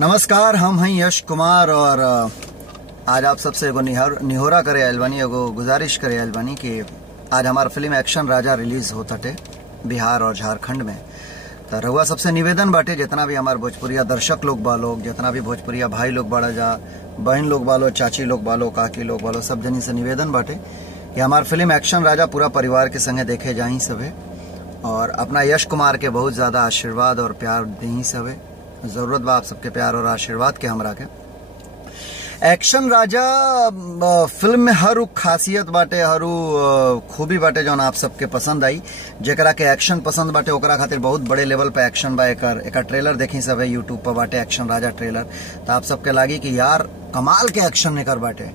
नमस्कार, हम हैं यश कुमार और आज आप सबसे एगो निहोरा करे आयल बानी, एगो गुजारिश करे आयल बानी कि आज हमार फिल्म एक्शन राजा रिलीज होताटे बिहार और झारखंड में। तो रहुआ सबसे निवेदन बाटे, जितना भी हमार भोजपुरिया दर्शक लोग बालो, जितना भी भोजपुरिया भाई लोग बाड़ा जा, बहन लोग बालो, चाची लोग बालो, काकी लोग बालो, सब जनी से निवेदन बाटे कि हमार फिल्म एक्शन राजा पूरा परिवार के संगे देखे जाही सभे और अपना यश कुमार के बहुत ज्यादा आशीर्वाद और प्यार देही सभे। जरूरत बा आप सबके प्यार और आशीर्वाद के हमरा के। एक्शन राजा फिल्म में हर खासियत बाटे, हर खूबी बाटे जौन आप सबके पसंद आई। जेकरा के एक्शन पसंद बाटे ओकरा खातिर बहुत बड़े लेवल पे एक्शन बा। एकर ट्रेलर देखी सब है यूट्यूब पर बाटे, एक्शन राजा ट्रेलर। तो आप सबके लागी कि यार कमाल के एक्शन एकर बाटे।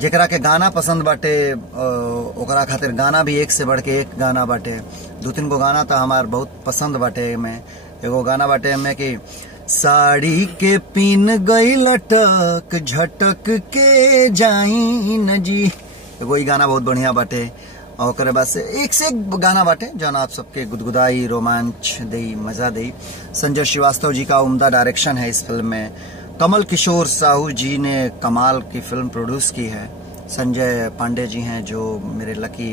जेकरा के गाना पसंद बाटे ओकरा खातिर गाना भी एक से बढ़ के एक गाना बाटे। 2-3 गो गाना तो हमार बहुत पसंद बाटे। में एगो गाना बाटे में कि साड़ी के पिन गई लटक झटक के जाई न जी, एगो ई गाना बहुत बढ़िया बाटे। और ओकरे बाद से एक गाना बाटे जौन आप सबके गुदगुदाई, रोमांच देई, मजा देई। संजय श्रीवास्तव जी का उम्दा डायरेक्शन है इस फिल्म में। कमल किशोर साहू जी ने कमाल की फिल्म प्रोड्यूस की है। संजय पांडे जी हैं जो मेरे लकी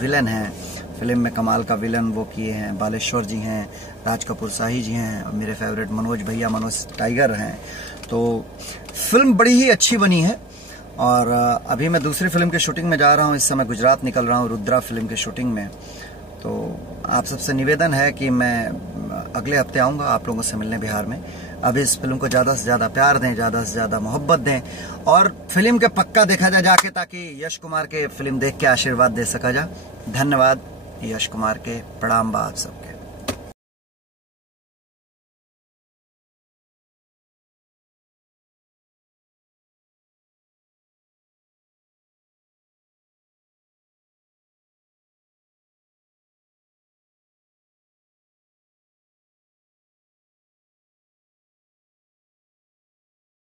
विलन हैं फिल्म में, कमाल का विलन वो किए हैं। बालेश्वर जी हैं, राज कपूर शाही जी हैं, मेरे फेवरेट मनोज भैया, मनोज टाइगर हैं। तो फिल्म बड़ी ही अच्छी बनी है। और अभी मैं दूसरी फिल्म की शूटिंग में जा रहा हूँ। इस समय गुजरात निकल रहा हूँ रुद्रा फिल्म की शूटिंग में। तो आप सबसे निवेदन है कि मैं अगले हफ्ते आऊँगा आप लोगों से मिलने बिहार में। अब इस फिल्म को ज़्यादा से ज़्यादा प्यार दें, ज़्यादा से ज़्यादा मोहब्बत दें और फिल्म के पक्का देखा जाए जाके, ताकि यश कुमार के फिल्म देख के आशीर्वाद दे सका जा। धन्यवाद। यश कुमार के प्रणाम बा आप सब।